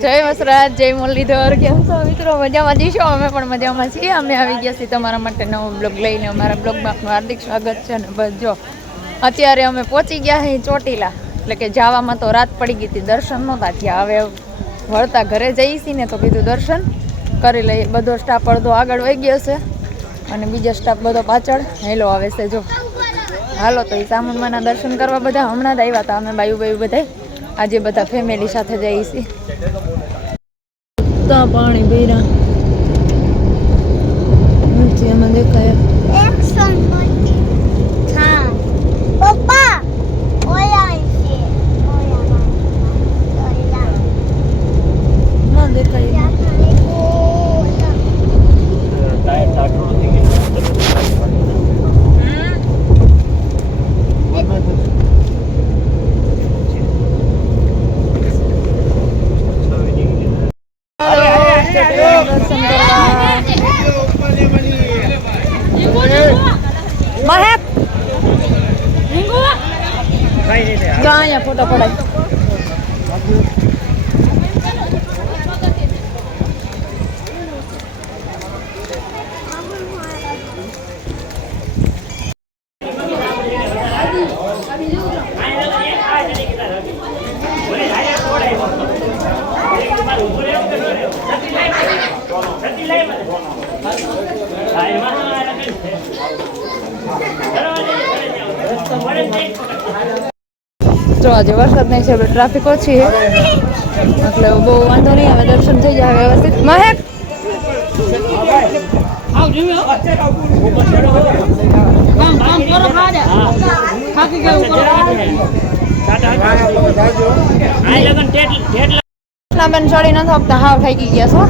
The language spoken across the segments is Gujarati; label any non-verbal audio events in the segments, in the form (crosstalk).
જય વસરાજ, જય મુરલીધર, કેમ છો મિત્રો? મજામાં જઈશું અમે પણ મજામાં છીએ. અમે આવી ગયા છીએ તમારા માટે નવો બ્લોગ લઈને. અમારા બ્લોગમાં હાર્દિક સ્વાગત છે અને બસ જો, અત્યારે અમે પહોંચી ગયા છીએ ચોટીલા. એટલે કે જવામાં તો રાત પડી ગઈ હતી, દર્શન નહોતા થયા. હવે વળતા ઘરે જઈએ છીએ ને તો કીધું દર્શન કરી લઈએ. બધો સ્ટાફ અડધો આગળ વહી ગયો છે અને બીજો સ્ટાફ બધો પાછળ. હેલો, આવે છે, જો. હાલો, તો એ સામુનમાના દર્શન કરવા બધા હમણાં જ આવ્યા હતા. અમે બાયુ બાયુ બધા આજે બધા ફેમિલી સાથે જઈએ છીએ. પાણી ભર્યા. દેખાય. છે એટલે ટ્રાફિક ઓછી છે. એટલે બહુ વાંધો નહીં આવે દર્શન થઈ જાય વ્યવસ્થિત. મહેક! ચડી નથી આપતા હાવ થાકી ગયા છો.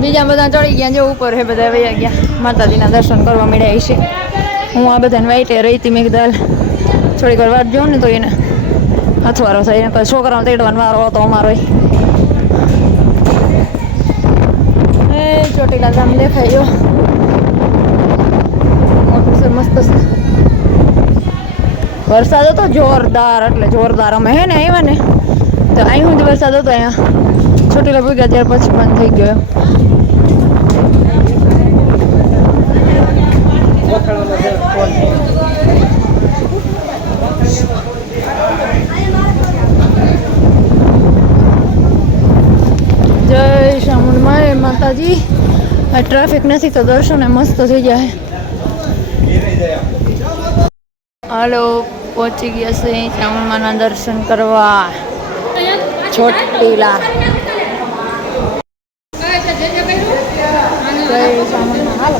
બીજા બધા ચડી ગયા, જે ઉપર હે બધા વૈયા ગયા. માતાજીના દર્શન કરવા મળ્યા છે હું આ બધાને વાઈટે રહી હતી મેઘદાલ. થોડીક વાર વાત જોઉં ને તો એને થાય એને છોકરાઓ છોકરાઓ તેડવાનો વારો હતો અમારો એ ચોટીલા ગામ દેખાય ગયો મોટું છે મસ્ત છે વરસાદ હતો જોરદાર એટલે જોરદાર અમે હે ને આવ્યા ને તો અહીં સુધી વરસાદ હતો અહીંયા ચોટીલા ભૂગ્યા ત્યાર પછી બંધ થઈ ગયો એમ. જય શામુંડ માય માતાજી આ ટ્રાફિક નથી તો દર્શન મસ્ત થઈ જાય. હાલો, પહોંચી ગયા છે ચામુંડાના દર્શન કરવા. ચોટીલા જય ચામુંડમા હાલો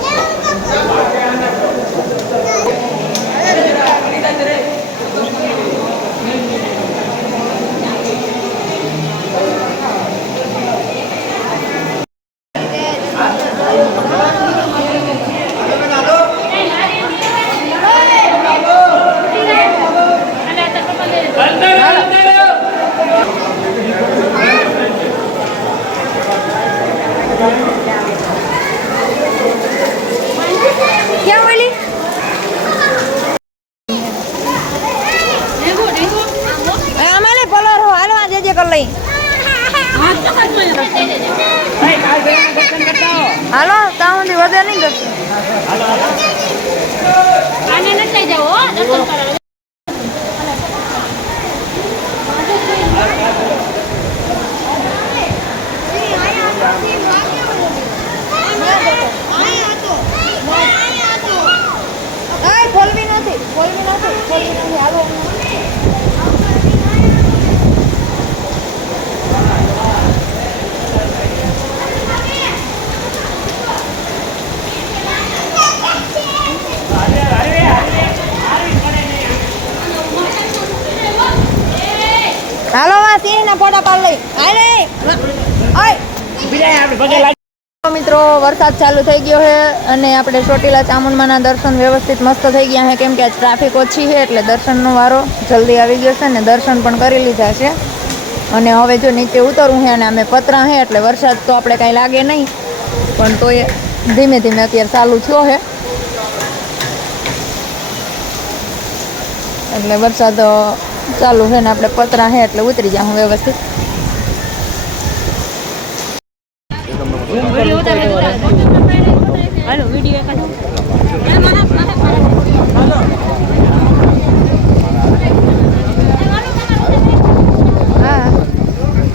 ક્યાં બોલી અમારે પલોર હો હાલવા જજે કર લઈ હાલો ત્યાં સુધી વધે નહીં જશે ay ખોલવી નથી ખોલવી નથી ખોલવી નથી હાલો હાલો વા સિંહ ના ફોટા પાડ ઓય. મિત્રો, વરસાદ ચાલુ થઈ ગયો છે અને આપણે ચોટીલા ચામુંડમાના દર્શન વ્યવસ્થિત મસ્ત થઈ ગયા છે. કેમ કે આજ ટ્રાફિક ઓછી છે એટલે દર્શનનો વારો જલ્દી આવી ગયો છે ને દર્શન પણ કરી લીધા છે. અને હવે જો નીચે ઉતરવું છે અને અમે પતરા છે એટલે વરસાદ તો આપણે કાંઈ લાગે નહીં. પણ તો એ ધીમે ધીમે અત્યારે ચાલુ થયો છે. એટલે વરસાદ ચાલુ છે ને આપણે પતરા છે એટલે ઉતરી જાઉં વ્યવસ્થિત.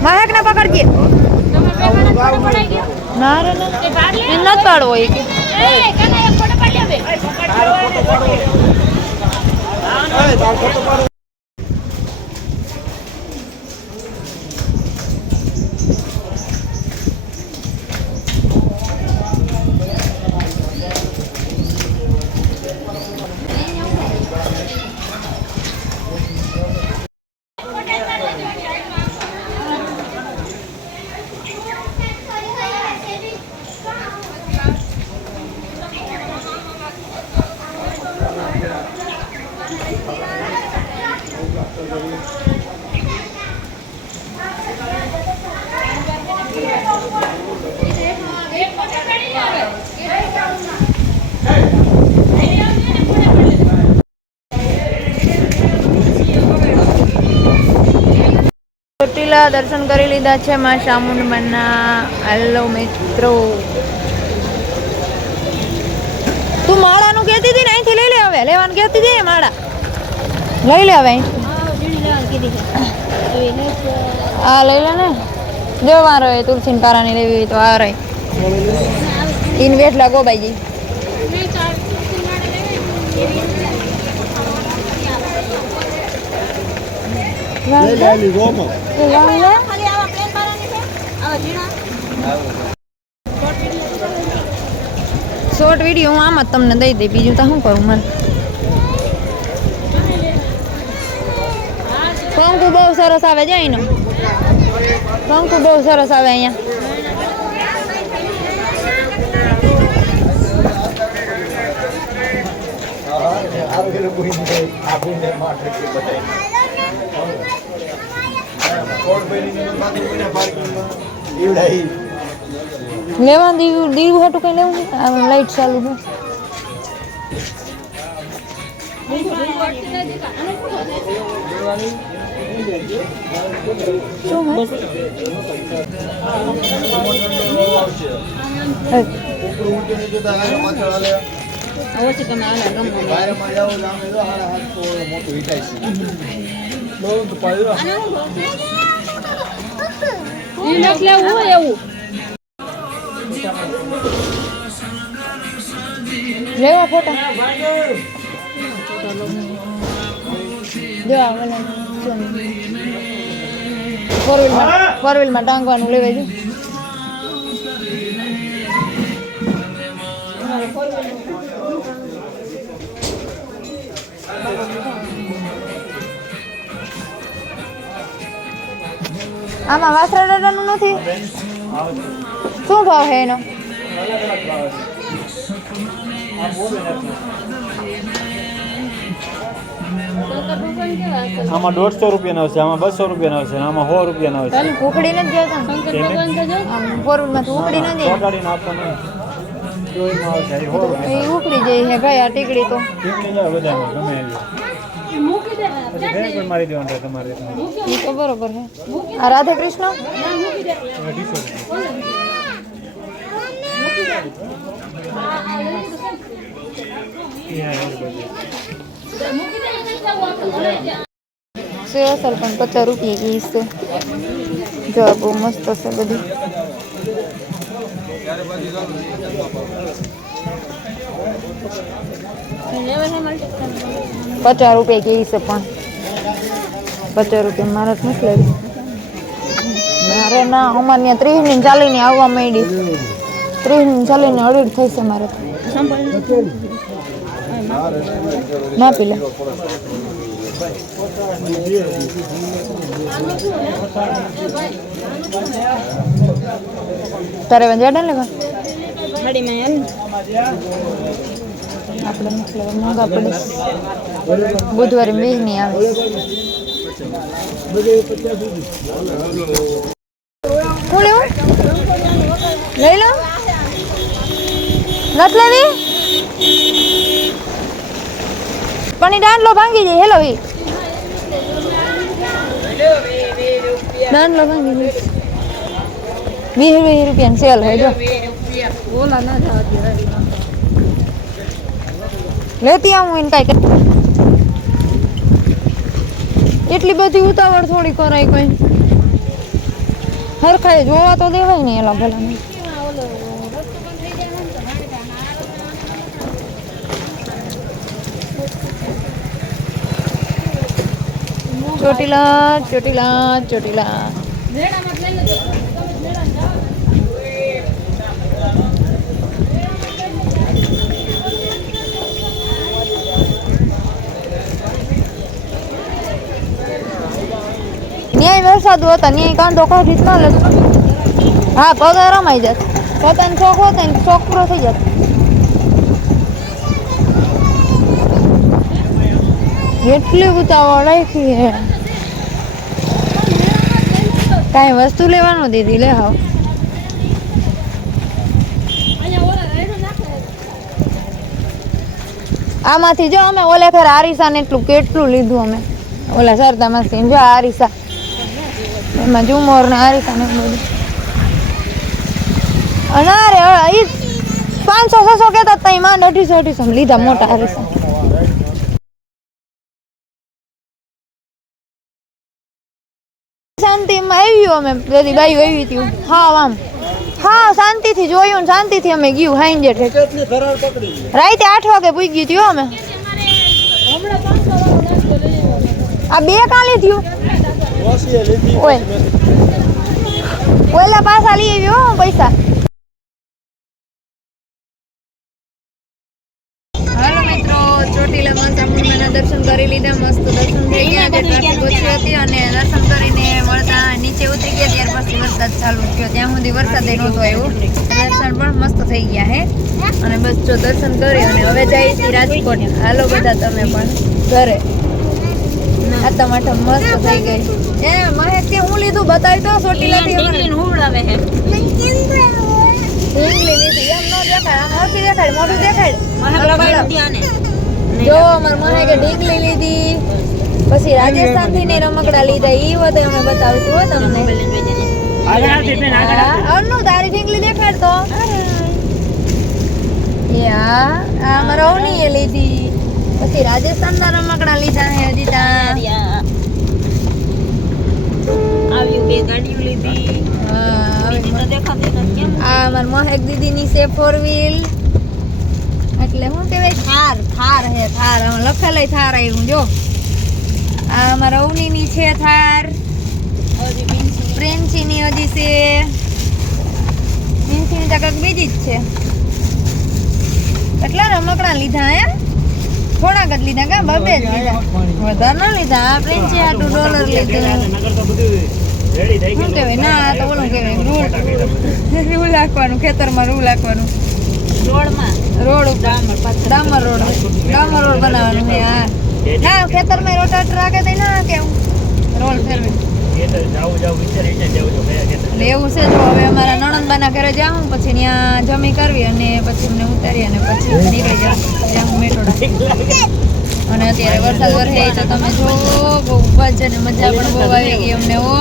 હાલો ના રે ના. પાડવો એક. ચોટીલા દર્શન કરી લીધા છે માં ચામુંડમાના હેલો મિત્રો. તું માળાનું કહેતી હતી ને અહીંથી લઈ લે હવે. લેવાનું કહેતી હતી ને માળા? લઈ લે હવે આ લઈ લે ને. જો મારો એ તુલસીન પારાની લેવી હોય તો આ રહી ઇન છે આવા ઝીણા શોર્ટ વીડિયો હું આમ જ તમને દઈ દઈ બીજું તો શું કરું મને? પંખું બહુ સરસ આવે છે અહીંનો કંકુ બહુ સરસ આવે અહીંયા લેવા દીવું દીવું હતું કઈ લેવું આ લાઈટ ચાલુ છે. શું હે? હે. લેવા ફોટા જો વ્હીલમાં ફોર વ્હીલમાં ટાંગવાનું લેવાય છે આમાં વાસરા દાદાનું નથી? શું ભાવ છે એનો? આમાં દોઢસો રૂપિયાનો છે આમાં બસો રૂપિયાનો છે આમાં સો રૂપિયાનો આવશે ઉખડીને જ જોતા. આમ ફોર તો જ એ ઉખડી જાય છે ભાઈ આ ટીકડી તો. કેટલી જાય બધામાં ગમે એવી પછી બેંક પણ મારી દેવાનું તમારે એ તો બરોબર છે. આ રાધે કૃષ્ણ સેવ અસર પણ પચાસ રૂપિયા ગઈ છે. જો બહુ મસ્ત છે બધી. પચાસ રૂપિયા કી છે પણ. પચાસ રૂપિયા મારે જ નથી લેવી મારે ના, અમારે ત્યાં ત્રીસની ચાલીને આવવા માંડી. ત્રીસની ચાલીને અડીડ થઈ છે મારે. ના પેલા. તારે વંજાડા લેવા? આપણે નથી લેવા મોંઘા પડે. બુધવારે વીસ નહીં આવે. લઈ લો. નથી લેવી? પણ એ દાંડલો ભાંગી જાય. હેલો ઈ દાંડલો ભાંગી જાય. વીસ વીસ રૂપિયાની સેલ હોય જો. લેતી આવું એને કાંઈ એટલી બધી ઉતાવળ થોડી કરાય કોઈ. હરખાય જોવા તો દેવાય ને એલા ભલા ચોટીલા ચોટીલા ચોટીલા. ન્યાય વરસાદ હતો ન્યાય કાંદો કાઢી જ ન લેતો હા, પગ રમાઈ જત. પોતાનો શોખ હોત ને શોખ પૂરો થઈ જતો. એટલી ઉતાવળ રાખી હે. કાંઈ વસ્તુ લેવાનું દીધી લે હાવ આમાંથી જો અમે ઓલે ફેર આરીસા ને એટલું કેટલું લીધું અમે. ઓલા સરદામાંથી જો આરીસા. એમાં ઝુમોર ને આરીસા ને એવું બધું. અને અરે એ પાંચસો, છસો કહેતા ત્યાં માંડ અઢીસો અઢીસો લીધા મોટા આરીસા. શાંતિમાં આવ્યું અમે બધી બાઈ આવી હતી. હા આમ. હા શાંતિથી જોયું ને શાંતિથી અમે ગયું હાઈન જેઠે. રાતે આઠ વાગે પૂગી ગયું અમે. આ બે કાલે થયું. ઓય. ઓલા પાછા લઈ આવ્યો પૈસા હાલો મિત્રો ચોટીલા માતા મૂળમાના દર્શન કરી લીધા મસ્ત દર્શન થઈ ગયા જે ટ્રાફિક ઓછી હતી અને દર્શન કરીને વળતા નીચે ઉતરી ગયા ત્યાર પછી વરસાદ ચાલુ થયો. ત્યાં સુધી વરસાદ નહોતો આવ્યો દર્શન પણ મસ્ત થઈ ગયા હે. અને બસ જો દર્શન કરી અને હવે જાય છે રાજકોટ. હાલો બધા તમે પણ ઘરે. આ તમારે મસ્ત થઈ ગઈ. એ મહેક કે હું લીધું? બતાવી તો ચોટીલાથી અમારે. હુવડાવે હે. લીધી. એમ ન દેખાડ આમ હરખી દેખાય મોઢું દેખાય. જો અમાર મહે કે લીધી. પછી રાજસ્થાનથી ને રમકડા લીધા ઈ વધે અમે બતાવશું હો તમને. હા, અન્નુ તારી ઢીંગલી દેખાડ તો યા આ લીધી. પછી રાજસ્થાન ના રમકડા લીધા હે આવ્યું બે ગાડીઓ લીધી. હા, આ મહેક છે ફોર વ્હીલ એટલે શું કહેવાય? થાર થાર હે થાર. આમાં લખેલું થાર આવ્યું જો. આ અમારા અવનીની છે થાર. પ્રેન્ચીની હજી છે. પ્રેન્ચીની તો કંઈક બીજી જ છે. કેટલા રમકડા લીધા એમ? થોડાક જ લીધા કા? બબે જ લીધા. વધારે ન લીધા. આ પ્રેન્ચી આટલું ડોલર લીધું નગર તો બધું ready થઈ શું. કહેવાય? ના આ તો ઓલું કહેવાય રૂલ રૂ નાખવાનું (laughs) ખેતરમાં રૂ નાખવાનું રોડમાં. રોડ ઉપર. ડામર રોડ. ડામર રોડ બનાવવાનું છે હા. ના, ખેતરમાં રોટાટ રાખે તો ના કેવું રોલ ફેરવે. એવું છે, જો હવે અમારા નણંદબાના ઘરે જાઉં, પછી ત્યાં જમી કરવી અને પછી અમને ઉતારી અને પછી નીકળી જાઉં. જાઉં મેટોડા અને અત્યારે વરસાદ વરસે તો તમે જો બહુ જ મજા પણ બહુ આવી ગઈ અમને ઓ